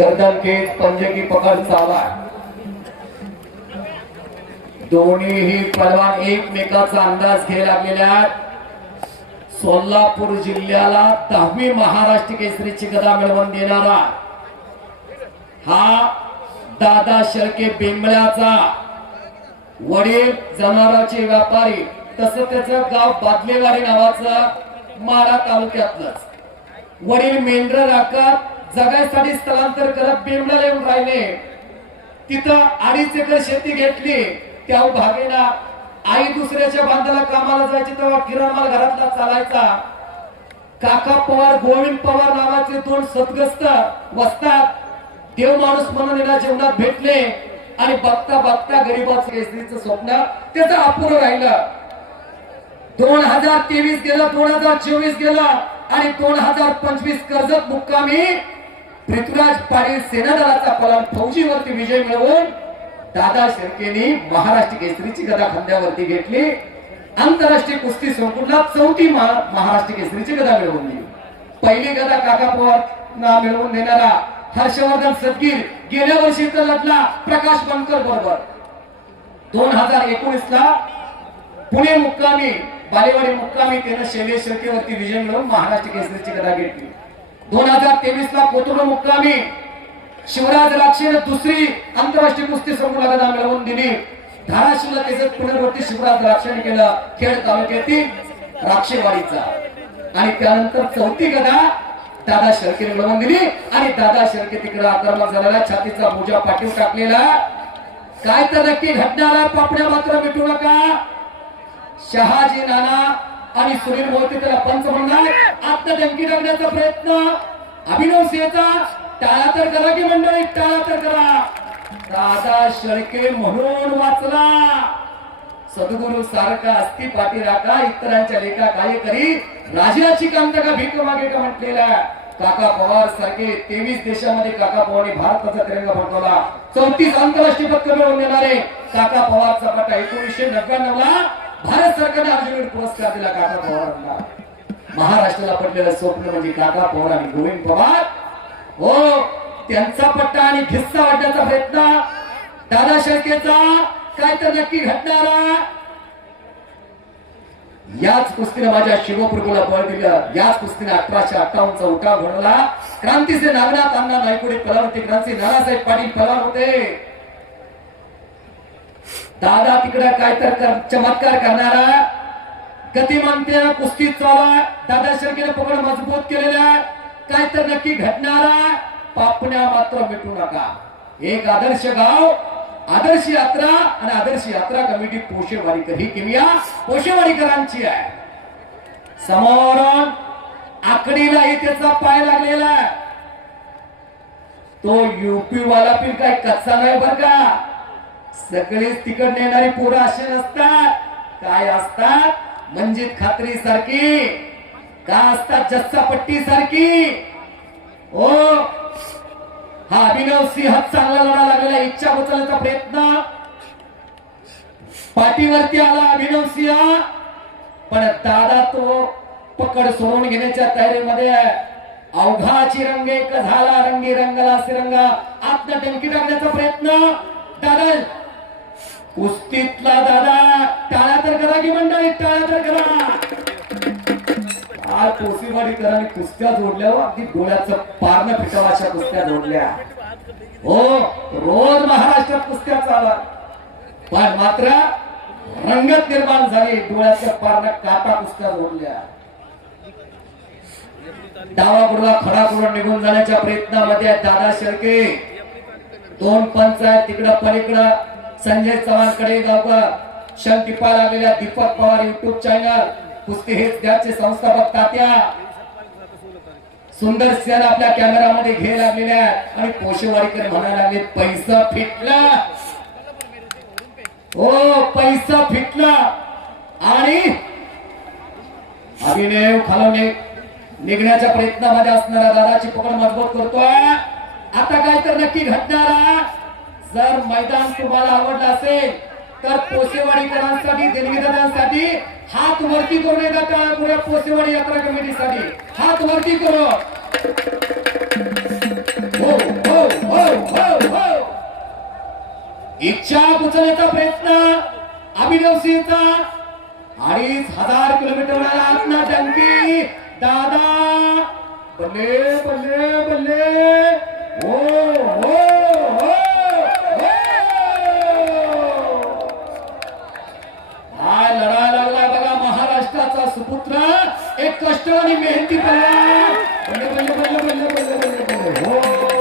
गर्दन खेच पंजे की पकड चाला दोन्हीही पलवान एकमेकाचा अंदाज घ्यायला लागलेल्या सोलापूर जिल्ह्याला 10वी महाराष्ट्र केसरीची गदा मिळवून देणारा हा दादा शेळके बेंबळ्याचा वडील जनावरांचे व्यापारी तसं त्याचं गाव बादलेवाडी नावाचं माडा तालुक्यातलंच वडील मेंढर राखत जगायसाठी स्थलांतर करत बेंबळ्याला येऊन राहिले तिथं 2.5 एकर शेती घेतली त्या भागेला आई दुसऱ्याच्या बांधाला कामाला जायची तेव्हा किराणा घरातला चालायचा काका पवार गोविंद पवार नावाचे 2 सदगस्त वस्तात देव माणूस म्हणून याला जीवनात भेटले आणि बघता बघता गरीबाचं केसरीचं स्वप्न त्याचं अपुरं राहिलं 2023 गेलं 2024 गेलं आणि 2025 कर्जत मुक्कामी पृथ्वीराज पाटील सेनादलाचा पलान फौजीवरती विजय मिळवून दादा शेळकेंनी महाराष्ट्र केसरीची गदा खांद्यावरती घेतली आंतरराष्ट्रीय कुस्ती संकुलात 4थी महाराष्ट्र केसरीची गदा मिळवून दिली पहिली गदा काका पवार मिळवून देणारा हर्षवर्धन सदगीर गेल्या वर्षी लढला प्रकाश बनकर बरोबर 2019 ला पुणे मुक्कामी बालेवाडी मुक्कामी त्यानं शैलेश शेळकेवरती विजय मिळवून महाराष्ट्र केसरीची गदा घेतली 2023 ला कोथरूड मुक्कामी शिवराज राक्षेने दुसरी आंतरराष्ट्रीय कुस्ती संकुला गदा मिळवून दिली धाराशिवला त्याचं पुनर्वृत्ती शिवराज राक्षेने केलं खेड तालुक्यातील राक्षेवाडीचा आणि त्यानंतर 4थी गदा दादा शेळकेने मिळवून दिली आणि दादा शेळके तिकडे आक्रमक झालेला छातीचा मोजा पाठीवर टाकलेला काय तर नक्की घडणारा पापड्या मात्र मिटू नका शहाजी नाना आणि सुनील मोहिते त्याला पंच म्हणणार आता डंकी टाकण्याचा प्रयत्न अभिनव सिंहचा टाळा तर करा की मंडळी टाळा तर करा दादा शेळके म्हणून वाचला सद्गुरु सारखा अस्ति पाठी राखा इतरांच्या लेखा काय करी राजाची कांत का भीक मागे का म्हटलेला काका पवार सारखे 23 देशामध्ये काका पवारने भारताचा तिरंगा फडकवला 34 आंतरराष्ट्रीय पदक मिळवून देणारे काका पवारचा पटा 1999 ला भारत सरकारने अर्जुन पुरस्कार दिला काका पवारांना महाराष्ट्राला पडलेलं स्वप्न म्हणजे काका पवार आणि गोविंद पवार हो त्यांचा पट्टा आणि खिस्सा वाटण्याचा प्रयत्न दादा शेळकेचा काय तर नक्की घडणारा याच कुस्तीने माझ्या शिवप्रभूला बळ दिलं याच कुस्तीने 1858 चा उठाव घडवला क्रांतीचे नागनाथ अण्णा नायकुडे पलावरती क्रांती नानासाहेब पाटील पलावर होते दादा तिकडे काय तर चमत्कार करणारा गतिमानतेने कुस्ती चालवा दादा शेळकेने पकड मजबूत केलेल्या काय तर नक्की घडणारा पापण्या मात्र मिटू नका एक आदर्श गाव आदर्श यात्रा आणि आदर्श यात्रा कमिटी पोशेवाडीकर ही किमिया पोशेवाडीकरांची आहे समोरून आकडीला त्याचा पाय लागलेला तो यूपी वाला पण काही कच्चा नाही बर का सगळेच तिकड नेणारी पोरं असे नसतात काय असतात मंजित खात्री सारखी का असतात जस्सा पट्टी सारखी ओ हा अभिनव सिंह चांगला लढा लागलेला इच्छा उचलण्याचा प्रयत्न पाठीवरती आला अभिनव सिंह पण दादा तो पकड सोडून घेण्याच्या तयारीमध्ये अवघाची रंग एक झाला रंगी रंगला सिरंगा आत्म टंकी टाकण्याचा प्रयत्न दादा कुस्तीतला दादा टाळा तर करा की मंडळी टाळा तर करा आज पोशीवाडीकरांनी कुस्त्या जोडल्या अगदी डोळ्याचं पारणं फिटावं अशा कुस्त्या जोडल्या हो रोज महाराष्ट्रात कुस्त्या चालला पण मात्र रंगत निर्माण झाली डोळ्याचं पारणं काटा कुस्त्या जोडल्या डावा बुडवा खडा करून निघून जाण्याच्या प्रयत्नामध्ये दादा शेळके 2 पंच आहेत तिकडं पलीकडं संजय चव्हाण कडे गावकर शन टिपा लागलेल्या दीपक पवार युट्यूब चॅनल कुस्ती हेच त्याचे संस्थापक तात्या सुंदर सेन आपल्या कॅमेरामध्ये घे लागलेल्या आणि पोशेवाडीकर म्हणायला लागले पैसा फिटला हो पैसा फिटला आणि अभिनव खालवणे निघण्याच्या प्रयत्नामध्ये असणारा दादाची पकड मजबूत करतोय आता काय तर नक्की घडणारा जर मैदान तुम्हाला आवडलं असेल तर पोसेवाडीकरांसाठी देणगीदारांसाठी हात वरती करून येतात पुऱ्या पोसेवाडी यात्रा कमिटीसाठी हात वरती करो हो हो इच्छा बुचण्याचा प्रयत्न अभिनव सिंहचा 2,500 किलोमीटर आतना टंकी दादा बल्ले बल्ले बल्ले हो हो हो हा लढा लागला बघा महाराष्ट्राचा सुपुत्र एक कष्ट आणि मेहनती बल्ले बल्ले बल्ले बल्ले बल्ले बल्ले हो